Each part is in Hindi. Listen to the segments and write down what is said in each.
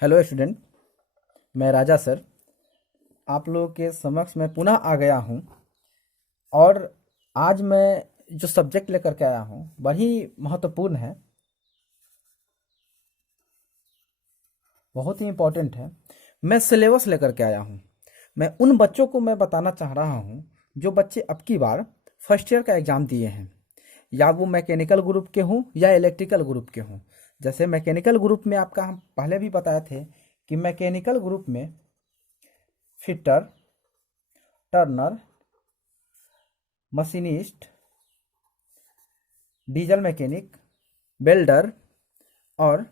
हेलो स्टूडेंट, मैं राजा सर आप लोगों के समक्ष मैं पुनः आ गया हूँ। और आज मैं जो सब्जेक्ट लेकर के आया हूँ बड़ी महत्वपूर्ण है, बहुत ही इम्पोर्टेंट है। मैं सिलेबस लेकर के आया हूँ। मैं उन बच्चों को मैं बताना चाह रहा हूँ जो बच्चे अब की बार फर्स्ट ईयर का एग्ज़ाम दिए हैं, या वो मैकेनिकल ग्रुप के हों या इलेक्ट्रिकल ग्रुप के हों। जैसे मैकेनिकल ग्रुप में आपका हम पहले भी बताए थे कि मैकेनिकल ग्रुप में fitter, Turner, machinist, diesel mechanic, welder और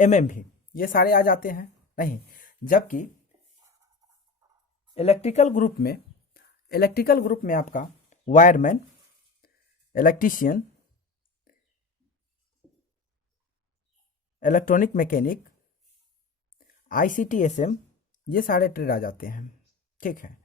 एमएमवी ये सारे आ जाते हैं। नहीं, जबकि इलेक्ट्रिकल ग्रुप में आपका वायरमैन, इलेक्ट्रीशियन, इलेक्ट्रॉनिक मैकेनिक, आईसीटीएसएम ये सारे ट्रेड आ जाते हैं। ठीक है।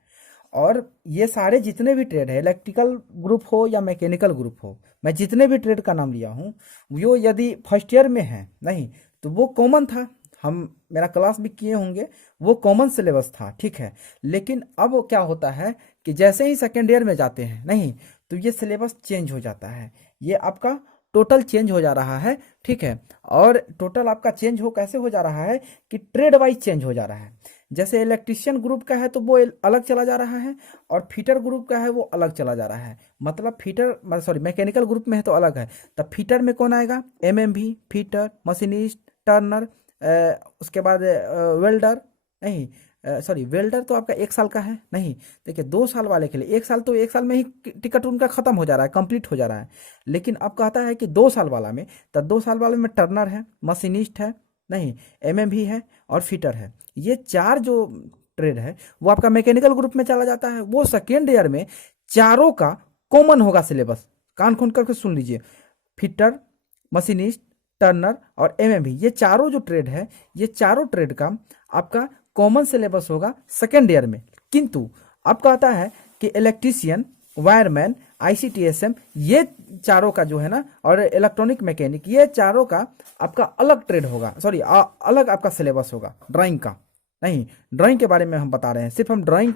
और ये सारे जितने भी ट्रेड है, इलेक्ट्रिकल ग्रुप हो या मैकेनिकल ग्रुप हो, मैं जितने भी ट्रेड का नाम लिया हूँ वो यदि फर्स्ट ईयर में है नहीं तो वो कॉमन था। हम मेरा क्लास भी किए होंगे, वो कॉमन सिलेबस था। ठीक है। लेकिन अब क्या होता है कि जैसे ही सेकेंड ईयर में जाते हैं नहीं तो ये सिलेबस चेंज हो जाता है। ये आपका टोटल चेंज हो जा रहा है। ठीक है। और टोटल आपका चेंज हो कैसे हो जा रहा है कि ट्रेड वाइज चेंज हो जा रहा है। जैसे इलेक्ट्रिशियन ग्रुप का है तो वो अलग चला जा रहा है, और फीटर ग्रुप का है वो अलग चला जा रहा है। मतलब फीटर सॉरी मैकेनिकल ग्रुप में है तो अलग है। तब फीटर में कौन आएगा? एमएमवी, फीटर, मशीनिस्ट, टर्नर, उसके बाद वेल्डर। नहीं, सॉरी, वेल्डर तो आपका 1 साल का है। नहीं, देखिए 2 साल वाले के लिए 1 साल तो 1 साल में ही टिकट उनका खत्म हो जा रहा है, कंप्लीट हो जा रहा है। लेकिन अब कहता है कि 2 साल वाला में, तब 2 साल वाले में टर्नर है, मशीनिस्ट है, नहीं एमएमवी है और फीटर है। ये 4 जो ट्रेड है वो आपका मैकेनिकल ग्रुप में चला जाता है। वो सेकेंड ईयर में चारों का कॉमन होगा सिलेबस। कान खोल करके सुन लीजिए, फिटर, मशीनिस्ट, टर्नर और एमएमवी ये चारों जो ट्रेड है, ये चारों ट्रेड का आपका कॉमन सिलेबस होगा सेकेंड ईयर में। किंतु अब कहता है कि इलेक्ट्रीशियन, वायरमैन, आईसीटीएसएम ये चारों का जो है ना, और इलेक्ट्रॉनिक मैकेनिक ये चारों का आपका अलग ट्रेड होगा, सॉरी अलग आपका सिलेबस होगा ड्राइंग का। नहीं, ड्राइंग के बारे में हम बता रहे हैं, सिर्फ हम ड्राइंग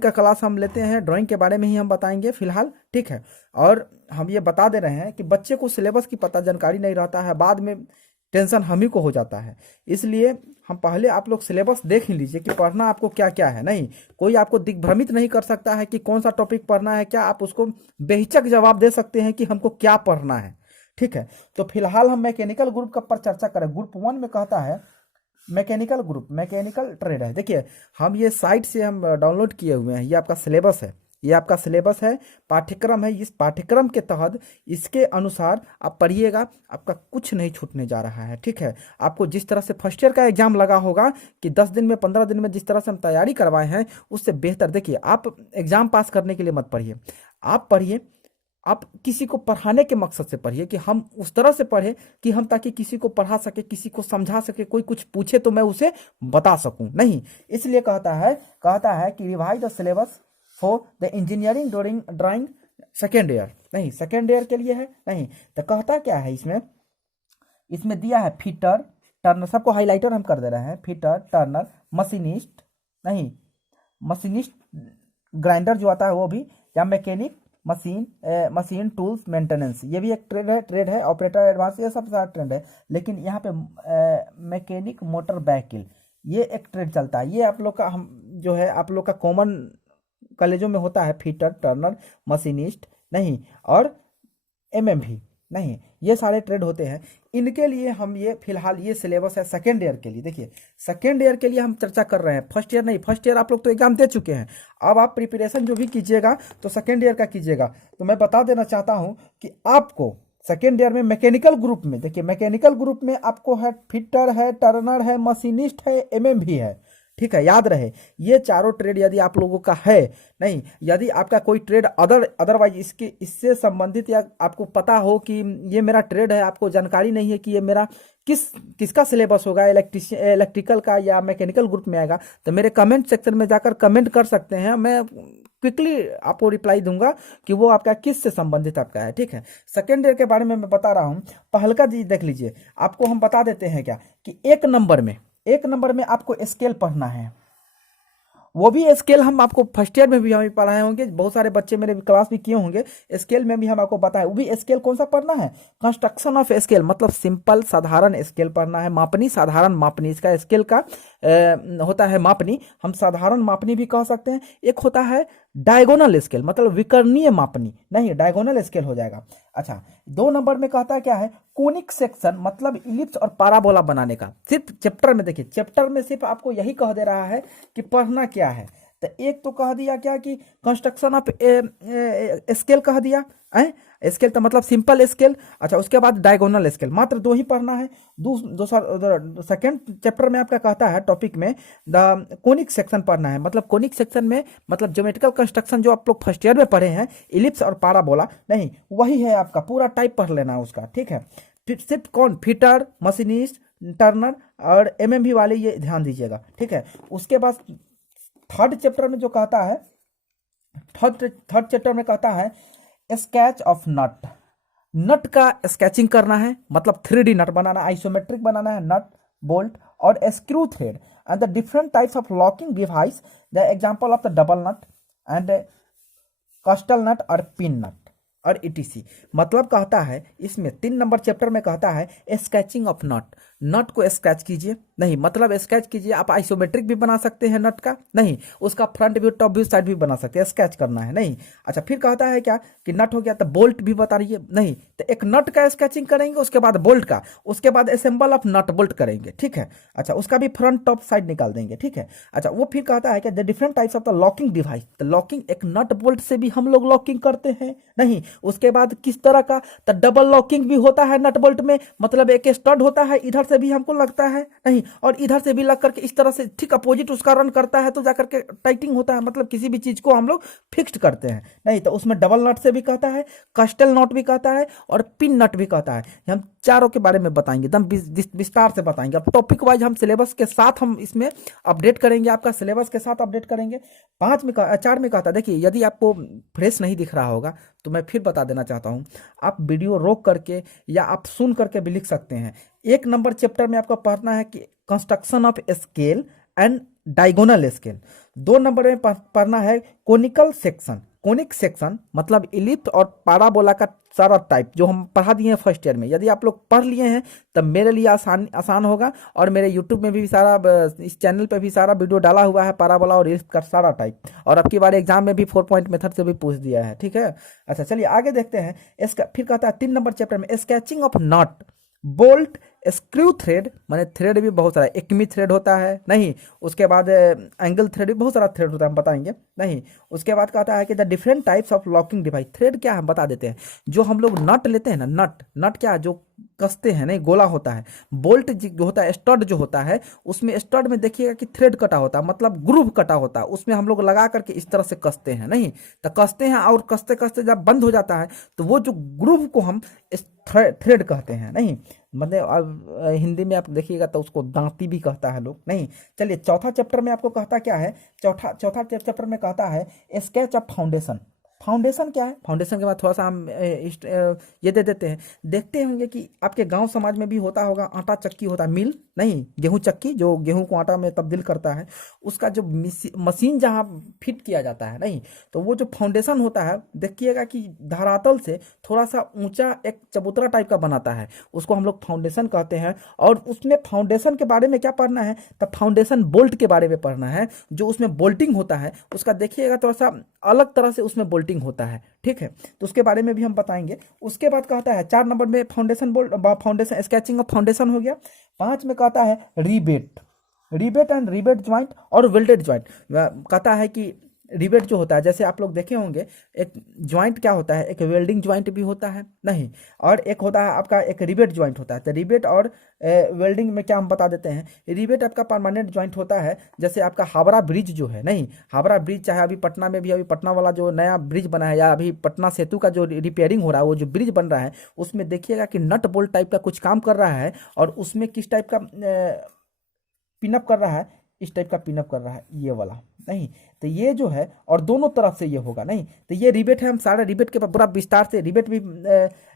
का क्लास हम लेते हैं, ड्राइंग के बारे में ही हम बताएंगे फिलहाल। ठीक है। और हम ये बता दे रहे हैं कि बच्चे को सिलेबस की पता जानकारी नहीं रहता है, बाद में टेंशन हम ही को हो जाता है। इसलिए हम पहले आप लोग सिलेबस देख ही लीजिए कि पढ़ना आपको क्या क्या है। नहीं, कोई आपको दिग्भ्रमित नहीं कर सकता है कि कौन सा टॉपिक पढ़ना है क्या। आप उसको बेहिचक जवाब दे सकते हैं कि हमको क्या पढ़ना है। ठीक है। तो फिलहाल हम मैकेनिकल ग्रुप का पर चर्चा करें। ग्रुप 1 में कहता है मैकेनिकल ग्रुप, मैकेनिकल ट्रेड है। देखिए हम ये साइट से हम डाउनलोड किए हुए हैं, ये आपका सिलेबस है, ये आपका सिलेबस है, पाठ्यक्रम है। इस पाठ्यक्रम के तहत इसके अनुसार आप पढ़िएगा, आपका कुछ नहीं छूटने जा रहा है। ठीक है। आपको जिस तरह से फर्स्ट ईयर का एग्जाम लगा होगा कि 10 दिन में 15 दिन में जिस तरह से हम तैयारी करवाए हैं उससे बेहतर। देखिए आप एग्जाम पास करने के लिए मत पढ़िए, आप पढ़िए, आप किसी को पढ़ाने के मकसद से पढ़िए कि हम उस तरह से पढ़े कि हम ताकि किसी को पढ़ा सके, किसी को समझा सके, कोई कुछ पूछे तो मैं उसे बता सकूं। नहीं, इसलिए कहता है कि revise the syllabus for the engineering drawing second year. नहीं, सेकेंड ईयर के लिए है। नहीं तो कहता क्या है इसमें, इसमें दिया है फिटर, टर्नर, सबको हाईलाइटर हम कर दे रहे हैं, फिटर, टर्नर, मशीनिस्ट, नहीं मशीनिस्ट ग्राइंडर जो आता है वो भी, या मैकेनिक, मशीन टूल्स मेंटेनेंस ये भी एक ट्रेड है, ऑपरेटर एडवांस ये सब सारा ट्रेड है। लेकिन यहाँ पे मैकेनिक मोटर व्हीकल ये एक ट्रेड चलता है। ये आप लोग का हम जो है आप लोग का कॉमन कॉलेजों में होता है, फिटर, टर्नर, मशीनिस्ट, नहीं और एमएमवी। नहीं, ये सारे ट्रेड होते हैं। इनके लिए हम ये फिलहाल ये सिलेबस है सेकेंड ईयर के लिए। देखिए सेकेंड ईयर के लिए हम चर्चा कर रहे हैं, फर्स्ट ईयर नहीं। फर्स्ट ईयर आप लोग तो एग्जाम दे चुके हैं, अब आप प्रिपरेशन जो भी कीजिएगा तो सेकेंड ईयर का कीजिएगा। तो मैं बता देना चाहता हूं कि आपको सेकेंड ईयर में मैकेनिकल ग्रुप में, देखिए मैकेनिकल ग्रुप में आपको है फिटर है, टर्नर है, मशीनिस्ट है, एमएमवी है। ठीक है, याद रहे ये चारों ट्रेड यदि आप लोगों का है। नहीं, यदि आपका कोई ट्रेड अदरवाइज इससे संबंधित या आपको पता हो कि ये मेरा ट्रेड है, आपको जानकारी नहीं है कि ये मेरा किसका सिलेबस होगा, इलेक्ट्रिकल का या मैकेनिकल ग्रुप में आएगा, तो मेरे कमेंट सेक्शन में जाकर कमेंट कर सकते हैं। मैं क्विकली आपको रिप्लाई दूंगा कि वो आपका किस से संबंधित आपका है, ठीक है। सेकेंड ईयर के बारे में मैं बता रहा हूँ। पहलका जी देख लीजिए, आपको हम बता देते हैं क्या कि एक नंबर में आपको स्केल पढ़ना है। वो भी स्केल हम आपको फर्स्ट ईयर में भी हम पढ़ाए होंगे, बहुत सारे बच्चे मेरे क्लास भी किए होंगे, स्केल में भी हम आपको बताएं। वो भी स्केल कौन सा पढ़ना है, कंस्ट्रक्शन ऑफ स्केल, मतलब सिंपल साधारण स्केल पढ़ना है। मापनी साधारण मापनी, इसका स्केल का होता है मापनी, हम साधारण मापनी भी कह सकते हैं। एक होता है डायगोनल स्केल, मतलब विकर्णीय मापनी, नहीं डायगोनल स्केल हो जाएगा। अच्छा, 2 नंबर में कहता है क्या है, कोनिक सेक्शन, मतलब इलिप्स और पाराबोला बनाने का। सिर्फ चैप्टर में देखिए, चैप्टर में सिर्फ आपको यही कह दे रहा है कि पढ़ना क्या है। तो एक तो कह दिया क्या कि कंस्ट्रक्शन ऑफ स्केल कह दिया है, स्केल तो मतलब सिंपल स्केल। अच्छा, उसके बाद डायगोनल स्केल, मात्र 2 ही पढ़ना है। सेकेंड चैप्टर में आपका कहता है टॉपिक में द कोनिक सेक्शन पढ़ना है, मतलब कोनिक सेक्शन में मतलब ज्योमेट्रिकल कंस्ट्रक्शन जो आप लोग फर्स्ट ईयर में पढ़े हैं, इलिप्स और पाराबोला, नहीं वही है आपका, पूरा टाइप पढ़ लेना है उसका, ठीक है। फिर सिर्फ कौन, फिटर, मशीनिस्ट, टर्नर और एमएमवी वाले, ये ध्यान दीजिएगा, ठीक है। उसके बाद थर्ड चैप्टर में जो कहता है, थर्ड चैप्टर में कहता है स्केच ऑफ नट, नट का स्केचिंग करना है, मतलब 3D नट बनाना, आइसोमेट्रिक बनाना है, नट बोल्ट और screw thread and the different types of locking device, the example of the double nut and castle nut और पिन नट और इटीसी। मतलब कहता है इसमें 3 नंबर चैप्टर में कहता है स्केचिंग ऑफ नट, नट को स्केच कीजिए, नहीं मतलब स्केच कीजिए। आप आइसोमेट्रिक भी बना सकते हैं नट का, नहीं उसका front view top view side भी बना सकते हैं, स्केच करना है, नहीं। अच्छा, फिर कहता है क्या कि नट हो गया तो बोल्ट भी बता रही है, नहीं तो एक नट का स्केचिंग करेंगे, उसके बाद बोल्ट का, उसके बाद असेंबल ऑफ नट बोल्ट करेंगे, ठीक है। अच्छा, उसका भी फ्रंट टॉप साइड निकाल देंगे, ठीक है। अच्छा, वो फिर कहता है कि the different types of the locking device, तो लॉकिंग एक नट बोल्ट से भी हम लोग लॉकिंग करते हैं, नहीं उसके बाद किस तरह का, तो डबल लॉकिंग भी होता है नट बोल्ट में, मतलब एक स्टड होता है, इधर से भी हमको लगता है, नहीं और इधर से भी लग करके इस तरह से ठीक अपोजिट उसका रन करता है, तो जाकर के टाइटिंग होता है, मतलब किसी भी चीज को हम लोग फिक्स्ड करते हैं, नहीं तो उसमें डबल नट से भी कहता है, कस्टल नट भी कहता है और पिन नट भी कहता है। हम चारों के बारे में बताएंगे, एकदम विस्तार से बताएंगे। अब टॉपिक वाइज हम सिलेबस के साथ हम इसमें अपडेट करेंगे, आपका सिलेबस के साथ अपडेट करेंगे। 4 में कहता है, देखिए यदि आपको फ्रेश नहीं दिख रहा होगा तो मैं फिर बता देना चाहता हूं, आप वीडियो रोक करके या आप सुन करके भी लिख सकते हैं। 1 नंबर चैप्टर में आपको पढ़ना है कि construction of scale and diagonal scale. 2 number में पढ़ना है कोनिकल सेक्शन, कोनिक सेक्शन मतलब इलिप्स और पाराबोला का सारा टाइप जो हम पढ़ा दिए हैं फर्स्ट ईयर में। यदि आप लोग पढ़ लिए हैं तब मेरे लिए आसान होगा, और मेरे यूट्यूब में भी सारा, इस चैनल पे भी सारा वीडियो डाला हुआ है पाराबोला और इलिप्स का सारा टाइप, और अब की बार एग्जाम में भी 4 पॉइंट मेथड से भी पूछ दिया है, ठीक है। अच्छा, चलिए आगे देखते हैं। इसका फिर कहता है 3 नंबर चैप्टर में sketching of nut bolt screw thread, माने थ्रेड भी बहुत सारा, एकमी थ्रेड होता है, नहीं उसके बाद एंगल थ्रेड भी बहुत सारा थ्रेड होता है, हम बताएंगे, नहीं उसके बाद कहता है कि the different types of locking device. Thread क्या हम बता देते हैं, जो हम लोग नट लेते हैं ना, नट क्या जो कसते हैं, नहीं गोला होता है। बोल्ट जो होता है, स्टड जो होता है, उसमें स्टड में देखिएगा कि थ्रेड कटा होता है, मतलब ग्रूव कटा होता है, उसमें हम लोग लगा करके इस तरह से कसते हैं, नहीं तो कसते हैं, और कसते कसते जब बंद हो जाता है तो वो जो ग्रूव को हम थ्रेड कहते हैं, नहीं मतलब अब हिंदी में आप देखिएगा तो उसको दांती भी कहता है लोग, नहीं। चलिए चौथा चैप्टर में आपको कहता क्या है, चौथा चैप्टर में कहता है स्केच ऑफ फाउंडेशन। फाउंडेशन क्या है, फाउंडेशन के बाद थोड़ा सा हम ये दे देते हैं। देखते होंगे कि आपके गांव समाज में भी होता होगा, आटा चक्की होता है, मिल नहीं गेहूं चक्की, जो गेहूं को आटा में तब्दील करता है, उसका जो मशीन जहां फिट किया जाता है, नहीं तो वो जो फाउंडेशन होता है, देखिएगा कि धरातल से थोड़ा सा ऊंचा एक चबूतरा टाइप का बनाता है, उसको हम लोग फाउंडेशन कहते हैं। और उसमें फाउंडेशन के बारे में क्या पढ़ना है, तो फाउंडेशन बोल्ट के बारे में पढ़ना है, जो उसमें बोल्टिंग होता है उसका देखिएगा थोड़ा सा अलग तरह से उसमें बोल्टिंग होता है, ठीक है, तो उसके बारे में भी हम बताएंगे। उसके बाद कहता है 4 नंबर में फाउंडेशन स्केचिंग ऑफ फाउंडेशन हो गया। 5 में कहता है रिबेट एंड रिबेट ज्वाइंट और वेल्डेड ज्वाइंट। कहता है कि रिबेट जो होता है, जैसे आप लोग देखे होंगे, एक ज्वाइंट क्या होता है, एक वेल्डिंग ज्वाइंट भी होता है, नहीं और एक होता है आपका एक रिबेट ज्वाइंट होता है। तो रिबेट और वेल्डिंग में क्या हम बता देते हैं, रिबेट आपका परमानेंट ज्वाइंट होता है, जैसे आपका हावड़ा ब्रिज जो है, नहीं हावड़ा ब्रिज, चाहे अभी पटना में भी, अभी पटना वाला जो नया ब्रिज बना है, या अभी पटना सेतु का जो रिपेयरिंग हो रहा है, वो जो ब्रिज बन रहा है, उसमें देखिएगा कि नट बोल्ट टाइप का कुछ काम कर रहा है, और उसमें किस टाइप का पिनअप कर रहा है, इस टाइप का पिनअप कर रहा है ये वाला, नहीं तो ये जो है, और दोनों तरफ से ये होगा, नहीं तो ये रिबेट है। हम सारा रिबेट के पूरा विस्तार से, रिबेट भी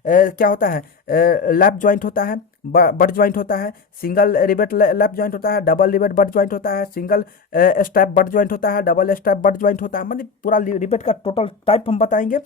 क्या होता है, लैप जॉइंट होता है, बट जॉइंट होता है, सिंगल रिबेट लैप जॉइंट होता है, डबल रिबेट बट जॉइंट होता है, सिंगल स्ट्रैप बट जॉइंट होता है, डबल स्ट्रैप बट जॉइंट होता है। मतलब पूरा रिबेट का टोटल टाइप हम बताएंगे,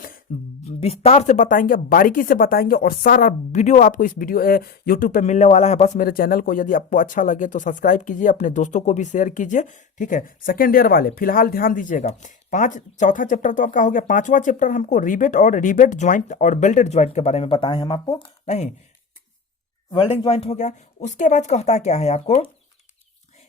विस्तार से बताएंगे, बारीकी से बताएंगे, और सारा वीडियो आपको इस वीडियो यूट्यूब पे मिलने वाला है। बस मेरे चैनल को यदि आपको अच्छा लगे तो सब्सक्राइब कीजिए, अपने दोस्तों को भी शेयर कीजिए, ठीक है। सेकेंड ईयर वाले फिलहाल ध्यान दीजिएगा, चौथा चैप्टर तो आपका हो गया। पांचवा चैप्टर हमको रिबेट और रिबेट ज्वाइंट और बेल्टेड ज्वाइंट के बारे में बताए हम आपको, नहीं वेल्डिंग ज्वाइंट हो गया। उसके बाद कहता क्या है आपको,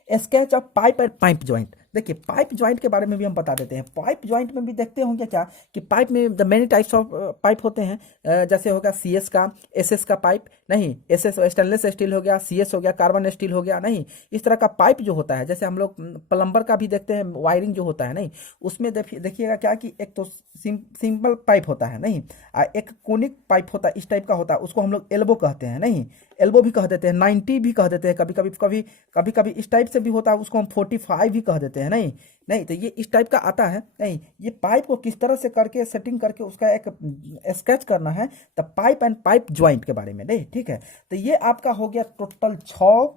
sketch of pipe and pipe joint. देखिए पाइप ज्वाइंट के बारे में भी हम बता देते हैं। पाइप ज्वाइंट में भी देखते होंगे क्या कि पाइप में the many types of pipe होते हैं, जैसे होगा सीएस का, एसएस का पाइप, नहीं एसएस स्टेनलेस स्टील हो गया, सीएस हो गया, कार्बन स्टील हो गया, नहीं इस तरह का पाइप जो होता है, जैसे हम लोग प्लम्बर का भी देखते हैं, वायरिंग जो होता है, नहीं उसमें देखिएगा क्या कि एक तो सिंपल पाइप होता है, नहीं एक कोनिक पाइप होता है, इस टाइप का होता है, उसको हम लोग एल्बो कहते हैं, नहीं एल्बो भी कह देते हैं, 90 भी कह देते हैं, कभी कभी इस टाइप से भी होता है, उसको हम 45 भी कह देते हैं, नहीं नहीं तो ये इस टाइप का आता है। नहीं ये पाइप को किस तरह से करके सेटिंग करके उसका एक स्केच करना है, तो पाइप एंड पाइप ज्वाइंट के बारे में, नहीं ठीक है। तो ये आपका हो गया टोटल 6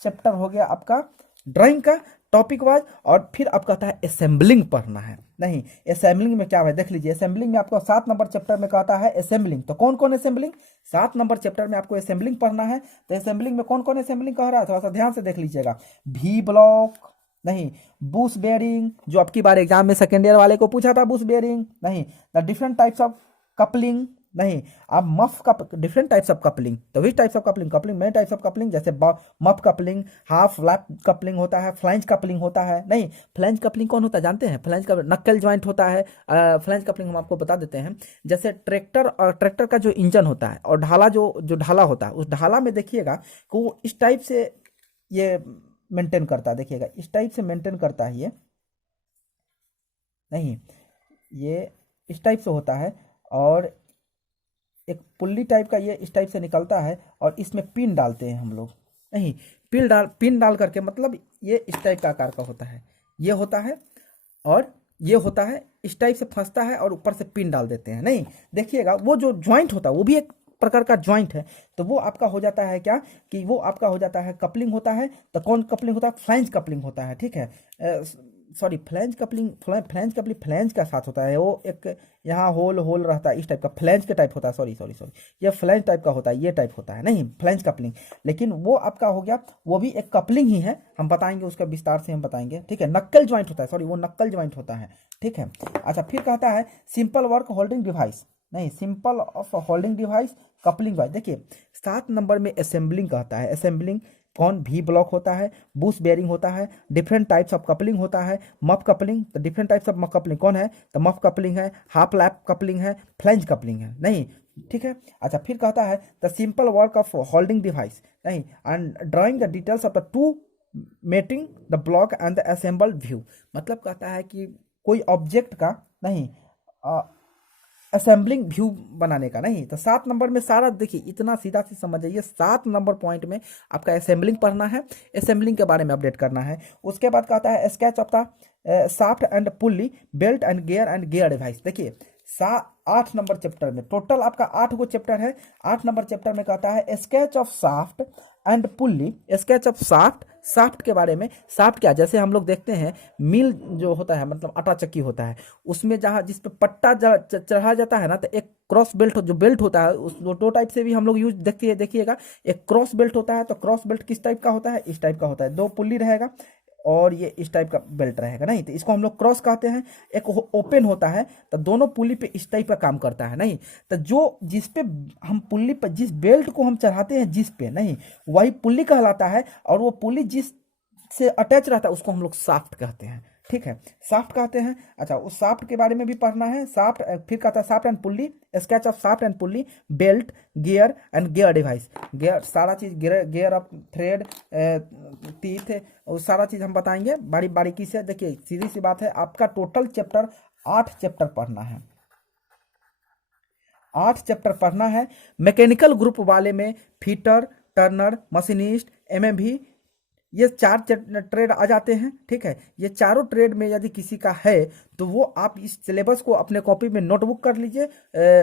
चैप्टर हो गया आपका ड्राइंग का टॉपिक वाइज। और फिर आप कहता है असेंबलिंग पढ़ना है, नहीं असेंबलिंग में क्या है देख लीजिए। असेंबलिंग में आपको 7 नंबर चैप्टर में कहता है असेंबलिंग, तो कौन कौन असेंबलिंग, 7 नंबर चैप्टर में आपको असेंबलिंग पढ़ना है। तो असेंबलिंग में कौन कौन असेंबलिंग कह रहा है, थोड़ा सा ध्यान से देख लीजिएगा। भी ब्लॉक, नहीं बूस बेयरिंग, जो आपकी बार एग्जाम में सेकेंड ईयर वाले को पूछा था, बूस बेयरिंग, नहीं the different types of coupling, नहीं अब muff cup, different types of coupling, तो which types of coupling, coupling में टाइप्स ऑफ कपलिंग, जैसे muff coupling, half lap coupling होता है, फ्लैंज कपलिंग होता है, नहीं फ्लैंज कपलिंग कौन होता है जानते हैं, फ्लैंज का नक्कल ज्वाइंट होता है। फ्लैंज कपलिंग हम आपको बता देते हैं, जैसे ट्रैक्टर और ट्रैक्टर का जो इंजन होता है और ढाला जो ढाला होता है, उस ढाला में देखिएगा कि वो इस टाइप से ये मेंटेन करता है, देखिएगा इस टाइप से मेंटेन करता है ये, नहीं ये इस टाइप से होता है, और एक पुल्ली टाइप का ये इस टाइप से निकलता है, और इसमें पिन डालते हैं हम लोग, नहीं पिन डाल करके, मतलब ये इस टाइप का आकार का होता है, ये होता है और ये होता है, इस टाइप से फंसता है और ऊपर से पिन डाल देते हैं, नहीं देखिएगा वो जो ज्वाइंट होता है वो भी एक प्रकार का ज्वाइंट है। तो वो आपका हो जाता है क्या कि वो आपका हो जाता है कपलिंग होता है। तो कौन कपलिंग होता है, फ्लैंज कपलिंग होता है, ठीक है। Sorry flange coupling, flange coupling flange का साथ होता है, वो एक यहाँ होल होल रहता है, इस टाइप का फ्लैंज के टाइप होता है, सॉरी सॉरी सॉरी ये फ्लैंज टाइप का होता है, ये टाइप होता है, नहीं फ्लैंज कपलिंग। लेकिन वो आपका हो गया, वो भी एक कपलिंग ही है, हम बताएंगे उसका विस्तार से हम बताएंगे, ठीक है। नक्कल ज्वाइंट होता है, सॉरी वो नक्कल ज्वाइंट होता है, ठीक है। अच्छा फिर कहता है सिंपल वर्क होल्डिंग डिवाइस, नहीं simple of holding device coupling wise. देखिए 7 नंबर में असेंबलिंग कहता है, असेंबलिंग कौन, भी ब्लॉक होता है, बूस बेयरिंग होता है, डिफरेंट टाइप्स ऑफ कपलिंग होता है, मफ कपलिंग, तो डिफरेंट टाइप्स ऑफ कपलिंग कौन है, तो मफ कपलिंग है, हाफ लैप कपलिंग है, फ्लैंज कपलिंग है, नहीं ठीक है। अच्छा फिर कहता है the simple work of holding device, नहीं and drawing the details of the two mating the block and the assembled view. मतलब कहता है कि कोई ऑब्जेक्ट का, नहीं असेंबलिंग व्यू बनाने का, नहीं तो 7 नंबर में सारा देखिए, इतना सीधा सी समझ जाइए, 7 नंबर पॉइंट में आपका असेंबलिंग पढ़ना है, असेंबलिंग के बारे में अपडेट करना है। उसके बाद कहता है sketch of the shaft and pulley, belt and gear device. देखिए 8 नंबर चैप्टर में टोटल आपका 8 गो चैप्टर है। 8 नंबर चैप्टर में कहता है sketch of shaft and pulley, sketch of shaft के बारे में। शाफ्ट क्या, जैसे हम लोग देखते हैं मिल जो होता है, मतलब आटा चक्की होता है, उसमें जहाँ जिस पे पट्टा चढ़ा जाता है ना, तो एक क्रॉस बेल्ट जो बेल्ट होता है, उस दो टाइप से भी हम लोग यूज देखिएगा। एक क्रॉस बेल्ट होता है, तो क्रॉस बेल्ट किस टाइप का होता है, इस टाइप का होता है, 2 पुल्ली रहेगा और ये इस टाइप का बेल्ट रहेगा, नहीं तो इसको हम लोग क्रॉस कहते हैं। एक ओपन होता है, तो दोनों पुल्ली पे इस टाइप का काम करता है, नहीं तो जो जिस पे हम पुल्ली पर जिस बेल्ट को हम चढ़ाते हैं जिस पे, नहीं वही पुल्ली कहलाता है, और वो पुल्ली जिस से अटैच रहता है उसको हम लोग शाफ्ट कहते हैं, ठीक है शाफ्ट कहते हैं। अच्छा उस शाफ्ट के बारे में भी पढ़ना है। शाफ्ट फिर कहता है shaft and pulley, sketch of shaft and pulley, belt, gear and gear device. Gear सारा चीज, गियर ऑफ थ्रेड, टीथ, और सारा चीज हम बताएंगे बारीकी से। देखिए सीधी सी बात है, आपका टोटल चैप्टर 8 चैप्टर पढ़ना है, 8 चैप्टर पढ़ना है। मैकेनिकल ग्रुप वाले में फिटर, टर्नर, मशीनिस्ट, एमएमवी, ये चार ट्रेड आ जाते हैं, ठीक है। ये चारों ट्रेड में यदि किसी का है तो वो आप इस सिलेबस को अपने कॉपी में नोटबुक कर लीजिए,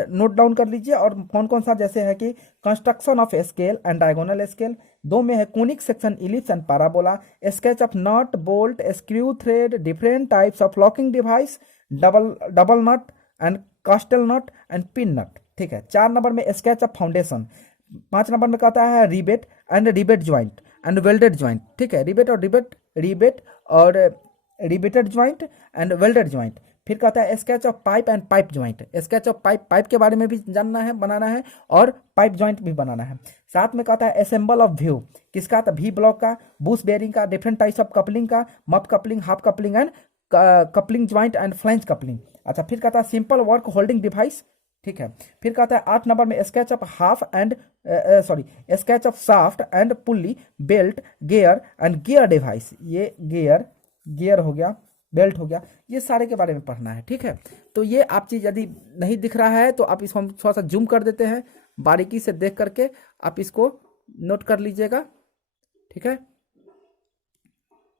नोट डाउन कर लीजिए। और कौन कौन सा, जैसे है कि construction of scale and diagonal scale, दो में है conic section, ellipse and parabola, sketch of nut bolt screw thread, different types of locking device, double double nut and castle nut and pin nut, ठीक है। 4 नंबर में स्केच ऑफ फाउंडेशन। 5 नंबर में कहता है rebate and rebate joint and welded joint, ठीक है। रिबेट और rebated joint and welded joint. फिर कहता है sketch of pipe and pipe joint, sketch of pipe के बारे में भी जानना है, बनाना है, और पाइप ज्वाइंट भी बनाना है। साथ में कहता है असेंबल ऑफ व्यू, किसका, तो वी ब्लॉक का, बूस्ट बेयरिंग का, डिफरेंट टाइप्स ऑफ कपलिंग का, muff coupling, half coupling and coupling joint and flange coupling. अच्छा, फिर कहता है सिंपल वर्क होल्डिंग डिवाइस, ठीक है। फिर कहता है 8 नंबर में sketch of sketch of shaft and pulley, belt, gear and gear device. ये गियर हो गया, बेल्ट हो गया, ये सारे के बारे में पढ़ना है, ठीक है। तो ये आप चीज यदि नहीं दिख रहा है तो आप इसको हम थोड़ा सा जूम कर देते हैं, बारीकी से देख करके आप इसको नोट कर लीजिएगा, ठीक है।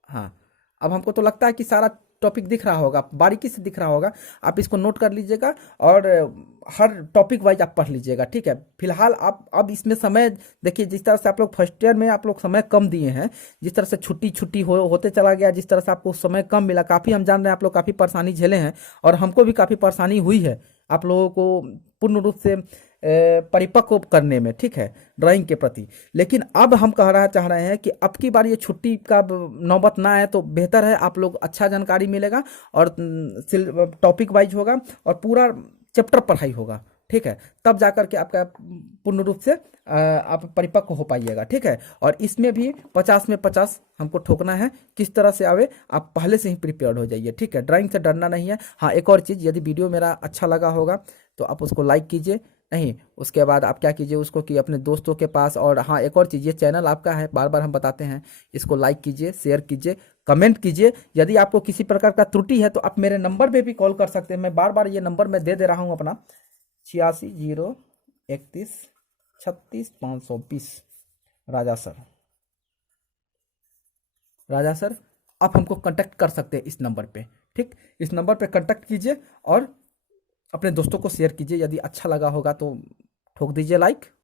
हाँ, अब हमको तो लगता है कि सारा टॉपिक दिख रहा होगा, बारीकी से दिख रहा होगा। आप इसको नोट कर लीजिएगा और हर टॉपिक वाइज आप पढ़ लीजिएगा, ठीक है। फिलहाल आप अब इसमें समय देखिए, जिस तरह से आप लोग फर्स्ट ईयर में आप लोग समय कम दिए हैं, जिस तरह से छुट्टी होते चला गया, जिस तरह से आपको समय कम मिला, काफ़ी हम जान रहे हैं आप लोग काफ़ी परेशानी झेले हैं, और हमको भी काफ़ी परेशानी हुई है आप लोगों को पूर्ण रूप से परिपक्व करने में, ठीक है, ड्राइंग के प्रति। लेकिन अब हम चाह रहे हैं कि अब की बार ये छुट्टी का नौबत ना आए तो बेहतर है, आप लोग अच्छा जानकारी मिलेगा और टॉपिक वाइज होगा और पूरा चैप्टर पढ़ाई होगा, ठीक है। तब जाकर के आपका पूर्ण रूप से आप परिपक्व हो पाइएगा, ठीक है। और इसमें भी 50 में 50 हमको ठोकना है, किस तरह से आवे आप पहले से ही प्रिपेयर्ड हो जाइए, ठीक है। ड्राइंग से डरना नहीं है। हाँ, एक और चीज़, यदि वीडियो मेरा अच्छा लगा होगा तो आप उसको लाइक कीजिए, नहीं उसके बाद आप क्या कीजिए उसको कि अपने दोस्तों के पास। और हाँ, एक और चीज़, ये चैनल आपका है, बार बार हम बताते हैं, इसको लाइक कीजिए, शेयर कीजिए, कमेंट कीजिए। यदि आपको किसी प्रकार का त्रुटि है तो आप मेरे नंबर पे भी कॉल कर सकते हैं, मैं बार बार ये नंबर मैं दे रहा हूँ अपना, 86 031 36 520। राजा सर आप हमको कांटेक्ट कर सकते हैं इस नंबर पे, ठीक। इस नंबर पे कांटेक्ट कीजिए और अपने दोस्तों को शेयर कीजिए। यदि अच्छा लगा होगा तो ठोक दीजिए लाइक।